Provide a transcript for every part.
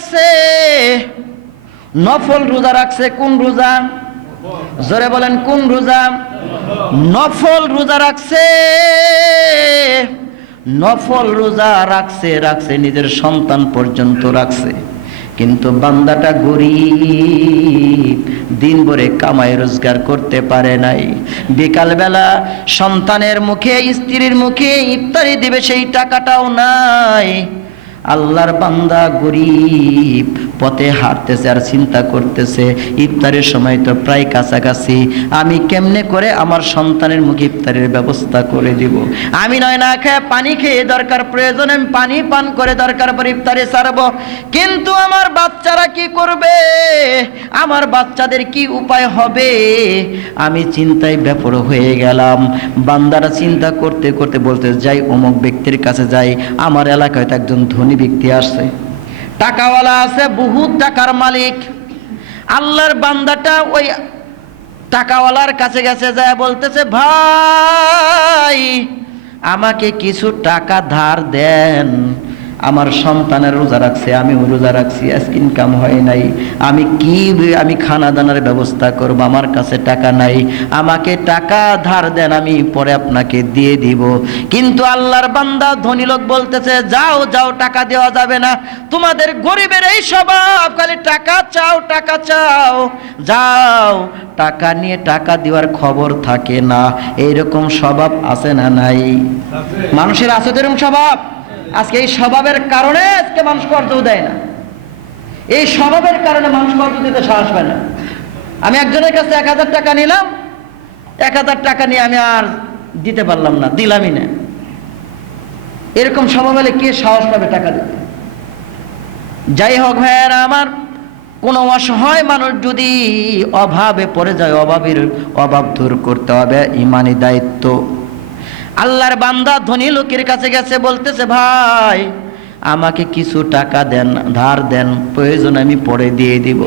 রাখছে? নফল রোজা রাখছে কোন রোজা? জোরে বলেন, কোন রোজা? নফল রোজা রাখছে। নফল রোজা রাখছে রাখছে, নিজের সন্তান পর্যন্ত রাখছে। কিন্তু বান্দাটা গরিব, দিন ভরে কামাই রোজগার করতে পারে নাই। বিকালবেলা সন্তানের মুখে, স্ত্রীর মুখে ইফতারি দিবে, সেই টাকাটাও নাই। আল্লাহর বান্দা গরিব। পথে হাঁটতেছে আর চিন্তা করতেছে, ইফতারের সময় তো প্রায় কাছাকাছি। আমি কেমনে করে আমার সন্তানের মুখে ইফতারের ব্যবস্থা করে দিব? আমি নয় না খেয়ে পানি খেয়ে দরকার প্রয়োজনে, আমি পানি পান করে দরকার পর ইফতারে সারব কিন্তু আমার বাচ্চারা কি করবে? আমার বাচ্চাদের কি উপায় হবে? আমি চিন্তায় ব্যাপর হয়ে গেলাম। বান্দারা চিন্তা করতে করতে বলতে, যাই অমুক ব্যক্তির কাছে যাই, আমার এলাকায় তো একজন ধনী ব্যক্তি আসছে। টাকাওয়ালা আছে, বহুত টাকার মালিক। আল্লাহর বান্দাটা ওই টাকাওয়ালার কাছে গেছে যায়, বলতেছে, ভাই, আমাকে কিছু টাকা ধার দেন। আমার সন্তানের রোজা রাখছে আমিও রোজা রাখছি আজকে ইনকাম হয় নাই। আমি কি আমি খানা দানার ব্যবস্থা করব আমার কাছে টাকা নাই। আমাকে টাকা ধার দেন আমি পরে আপনাকে দিয়ে দিব। কিন্তু আল্লাহর বান্দা ধনী লোক বলতেছে যাও যাও টাকা দেওয়া যাবে না। তোমাদের গরিবের এই স্বভাব খালি টাকা চাও টাকা চাও। যাও টাকা নিয়ে টাকা দেওয়ার খবর থাকে না। এইরকম স্বভাব আছে না নাই? মানুষের আছে তো এরকম স্বভাব? আজকে এই স্বভাবের কারণে আজকে মানুষ কর্জ দেয় না। এই স্বভাবের কারণে মানুষ কর্জ দিতে সাহস পায় না। আমি একজনের কাছে এক হাজার টাকা নিলাম, এক হাজার টাকা নিয়ে আমি আর দিতে পারলাম না, দিলামই না। এরকম স্বভাব হলে কে সাহস পাবে টাকা দিতে? যাই হোক ভাইয়েরা, আমার কোনো অসহায় মানুষ যদি অভাবে পড়ে যায়, অভাবের অভাব দূর করতে হবে। ইমানি দায়িত্ব আল্লাহর বান্দা ধনী লোকের কাছে গেছে, বলতেছে, ভাই, আমাকে কিছু টাকা দেন, ধার দেন, প্রয়োজন আমি পরে দিয়ে দিব।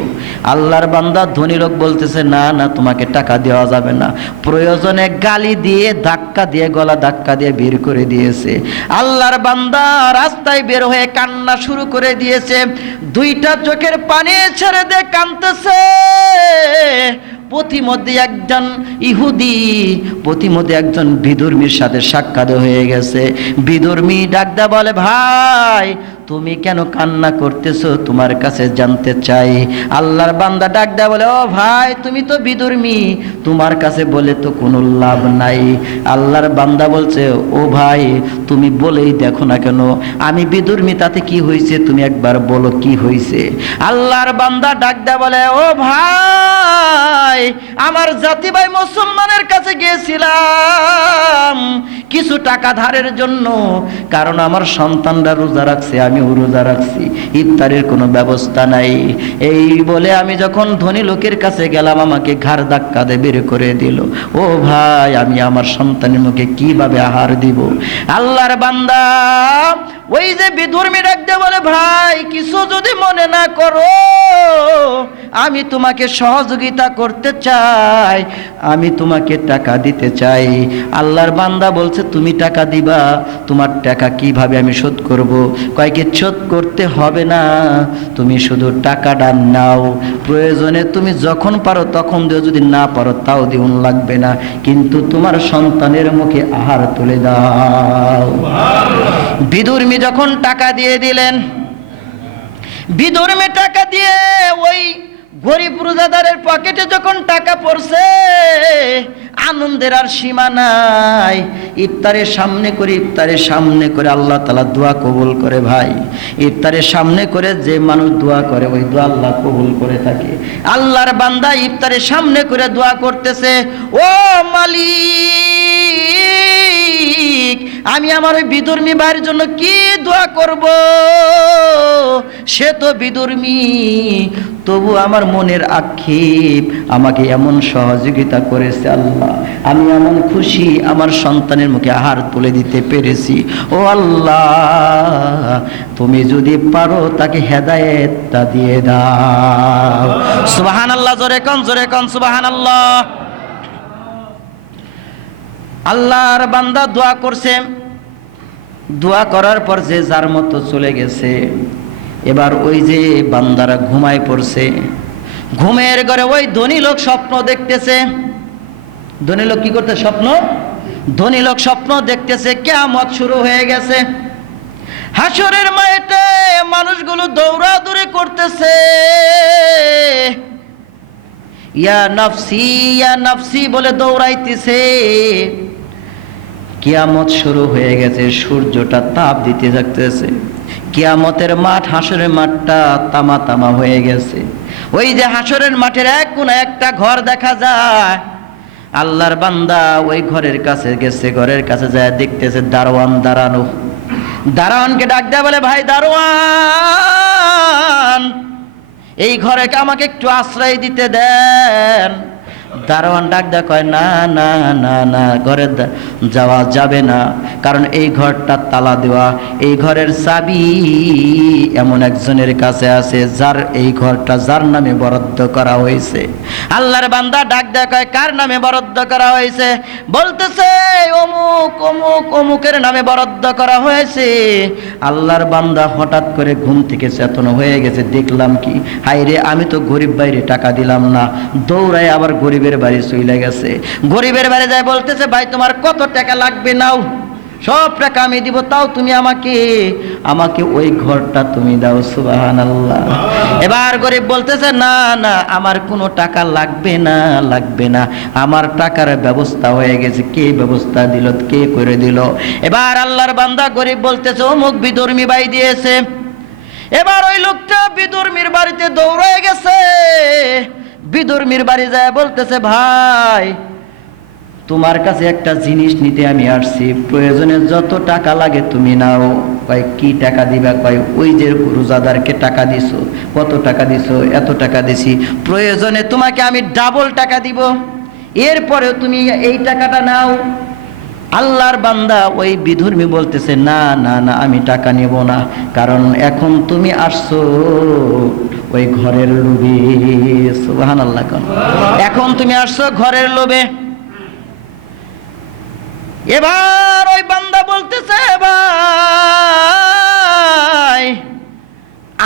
আল্লাহর বান্দা ধনী লোক বলতেছে, না না, তোমাকে টাকা দেওয়া যাবে না। প্রয়োজনে গালি দিয়ে, ধাক্কা দিয়ে, গলা ধাক্কা দিয়ে বের করে দিয়েছে। আল্লাহর বান্দা রাস্তায় বের হয়ে কান্না শুরু করে দিয়েছে। দুইটা চোখের পানি ছেড়ে দিয়ে কাঁদতেছে। প্রতিমধ্যে একজন ইহুদি প্রতিমধ্যে একজন বিধর্মীর সাথে সাক্ষাৎ হয়ে গেছে। বিধর্মী ডাকদা বলে ভাই তুমি কেন কান্না করতেছো? তোমার কাছে জানতে চাই। আল্লাহর বান্দা ডাকদা বলে, ও ভাই, তুমি তো বিধর্মী তোমার কাছে বলে তো কোনো লাভ নাই। আল্লাহর বান্দা বলছে, ও ভাই, তুমি বলেই দেখো না কেন? আমি বিধর্মী তাতে কি হয়েছে তুমি একবার বলো কি হয়েছে আল্লাহর বান্দা ডাকদা বলে, ও ভাই, আমার জাতি ভাই মুসলমানের কাছে গিয়েছিলাম। কিছু টাকা ধারের জন্য, কারণ আমার সন্তানরা রোজা রাখছে রোজা রাখছি, ইফতারের কোনো ব্যবস্থা নাই। এই বলে আমি যখন ধনী লোকের কাছে গেলাম, আমাকে ঘাড় ধাক্কা দিয়ে বের করে দিল। ও ভাই, আমি আমার সন্তানের মুখে কীভাবে আহার দিব? আল্লাহর বান্দা, ওই যে বিধর্মী ডাকতে বলে, ভাই, কিছু যদি মনে না করো, আমি তোমাকে সহযোগিতা করতে চাই, আমি তোমাকে টাকা দিতে চাই। আল্লাহর বান্দা বলছে, তুমি টাকা দিবা, তোমার টাকা কীভাবে আমি শোধ করব? কয়েকে শোধ করতে হবে না। তুমি শুধু টাকাটা নাও। প্রয়োজনে তুমি যখন পারো তখন দিও, যদি না পারো তাও দিউন লাগবে না। কিন্তু তোমার সন্তানের মুখে আহার তুলে দাও। বিদুর্মী যখন টাকা দিয়ে দিলেন, বিদুর্মী টাকা দিয়ে ওই গরিব রোজাদারের পকেটে যখন টাকা পড়ছে, আনন্দের আর সীমা নাই। ইফতারের সামনে করে ইফতারের সামনে করে আল্লাহ তালা দোয়া কবুল করে ভাই। ইফতারের সামনে করে যে মানুষ দোয়া করে, ওই দোয়া আল্লাহ কবুল করে থাকে। আল্লাহর বান্দা ইফতারের সামনে করে দোয়া করতেছে, ও মালিক, আমি আমার ওই বিধর্মী ভাইয়ের জন্য কি দোয়া করব? সে তো বিধর্মী তবু আমার মনের আক্ষেপ আমাকে এমন সহযোগিতা করেছে আল্লাহ। আমি এমন খুশি আমার সন্তানের মুখে আহার তুলে দিতে পেরেছি। ও আল্লাহ, তুমি যদি পারো তাকে হেদায়েতটা দিয়ে দাও। সুবাহান আল্লাহ জোরে কন জোরে কন সুবাহান আল্লাহ আল্লাহর বান্দা দোয়া করছে। দোয়া করার পর যে যার মতো চলে গেছে। এবার ওই যে বান্দারা ঘুমায় পড়ছে। ঘুমের ঘরে ওই ধনী লোক স্বপ্ন দেখতেছে। ধনী লোক কি করতে স্বপ্ন? ধনী লোক স্বপ্ন দেখতেছে কেমত শুরু হয়ে গেছে। হাসরের মায়েতে মানুষগুলো দৌড়াদৌড়ি করতেছে। ইয়া নফসি ইয়া নফসি বলে দৌড়াইতেছে। কিয়ামত শুরু হয়ে গেছে, সূর্যটা তাপ দিতে থাকতেছে। কিয়ামতের মাঠ, হাসরের মাঠটা তামা তামা হয়ে গেছে। ওই যে হাসরের মাঠের এক কোণে একটা ঘর দেখা যায়। আল্লাহর বান্দা ওই ঘরের কাছে গেছে, ঘরের কাছে যায়, দেখতেছে দারোয়ান দাঁড়ানো। দারোয়ানকে ডাক দেয় বলে, ভাই দারোয়ান, এই ঘরে আমাকে একটু আশ্রয় দিতে দেন। দারোয়ান ডাক দেয় কয়, না না না না, ঘরে যাওয়া যাবে না। কারণ এই ঘরটা তালা দেওয়া। এই ঘরের চাবি এমন একজনের কাছে আছে, যার এই ঘরটা যার নামে বরাদ্দ করা হয়েছে। আল্লাহর বান্দা ডাক দেয় কয়, কার নামে বরাদ্দ করা হয়েছে? বলতেছে, অমুক অমুক, অমুকের নামে বরাদ্দ করা হয়েছে। আল্লাহর বান্দা হঠাৎ করে ঘুম থেকে চেতন হয়ে গেছে। দেখলাম কি হাইরে আমি তো গরিব বাইরে টাকা দিলাম না। দৌড়ায় আবার গরিবের বাড়ি চলে গেছে। গরিবের বাড়ি যায় বলতেছে ভাই তোমার কত টাকা লাগবে নাও? সব টাকা আমি দিব তাও তুমি আমাকে। আমাকে ওই ঘরটা তুমি দাও সুবাহান আল্লাহ এবার গরিব বলতেছে না না আমার কোনো টাকা লাগবে না লাগবে না। আমার টাকার ব্যবস্থা হয়ে গেছে। কে ব্যবস্থা দিল কে করে দিল? এবার আল্লাহর বান্দা গরিব বলতেছে অমুক বিধর্মী বাই দিয়েছে। এবার ওই লোকটা বিধর্মীর বাড়িতে দৌড়ে গেছে বিধর্মীর বাড়ি যায়, বলতেছে, ভাই, তোমার কাছে একটা জিনিস নিতে আমি আসছি। প্রয়োজনে যত টাকা লাগে তুমি নাও। কয়, কি টাকা দিবা? কয়, ওই যে রোজাদারকে টাকা দিছো, কত টাকা দিছো, এত টাকা দিছি। প্রয়োজনে তোমাকে আমি ডাবল টাকা দিব। এরপরেও তুমি এই টাকাটা নাও। আল্লাহর বান্দা ওই বিধর্মী বলতেছে, না না না, আমি টাকা নেব না। কারণ এখন তুমি আসছো ওই ঘরের লোভে সুবাহান আল্লাহ এখন তুমি আসছো ঘরের লোভে। এবার ওই বান্দা বলতেছে, ভাই,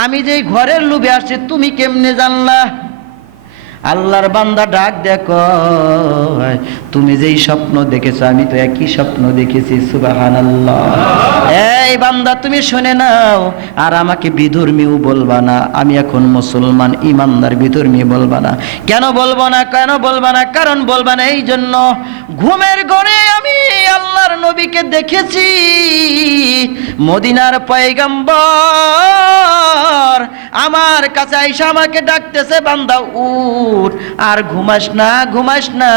আমি যে ঘরের লোভে আসছি, তুমি কেমনে জানলা? আল্লাহর বান্দা ডাক দেখো তুমি যেই স্বপ্ন দেখেছ, আমি তো একই স্বপ্ন দেখেছি সুবাহান আল্লাহ এই বান্দা, তুমি শুনে নাও, আর আমাকে বিধর্মীও বলবা না, আমি এখন মুসলমান, ইমানদার, বিধর্মী বলবা না। কেন বলব না, কেন বলবা না, কারণ বলবা না, এই জন্য ঘুমের গড়ে আমি আল্লাহর নবীকে দেখেছি। মদিনার পয়গম্বর। আমার কাছে আইসা আমাকে ডাকতেছে, বান্দা, উঠ। আর ঘুমাস না ঘুমাস না।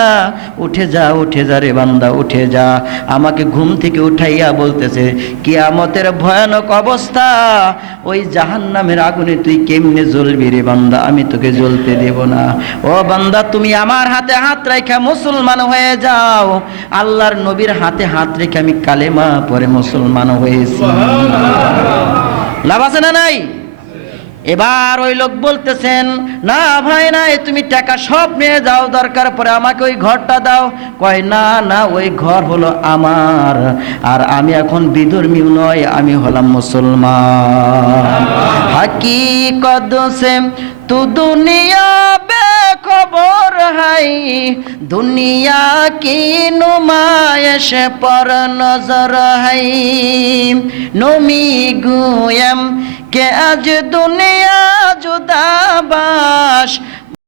উঠে যা উঠে যা রে বান্দা, উঠে যা। আমাকে ঘুম থেকে উঠাইয়া বলতেছে, কিয়ামতের ভয়ানক অবস্থা। ওই জাহান নামের আগুনে তুই কেমনে জ্বলবি রে বান্দা? আমি তোকে জ্বলতে দেব না। ও বান্দা, তুমি আমার হাতে হাত রেখা মুসলমান হয়ে যাও। আল্লাহর নবীর হাতে হাত রেখে আমি কালেমা পরে মুসলমান হয়েছি। লাভ আছে না নাই? এবার ওই লোক বলতেছেন, না ভাই, না তুমি টাকা সব নিয়ে যাও, দরকার পরে আমাকে ওই ঘরটা দাও। কয়, না না, ওই ঘর হলো আমার, আর আমি এখন বিধর্মী নয় আমি হলাম মুসলমান। হাকিকত সে তু দুনিয়া বেখবর হাই, দুনিয়া কি নুমায়শ পর নজর হাই। নমি গুয়ম কে আজ দুনিয়া জুদাবাস?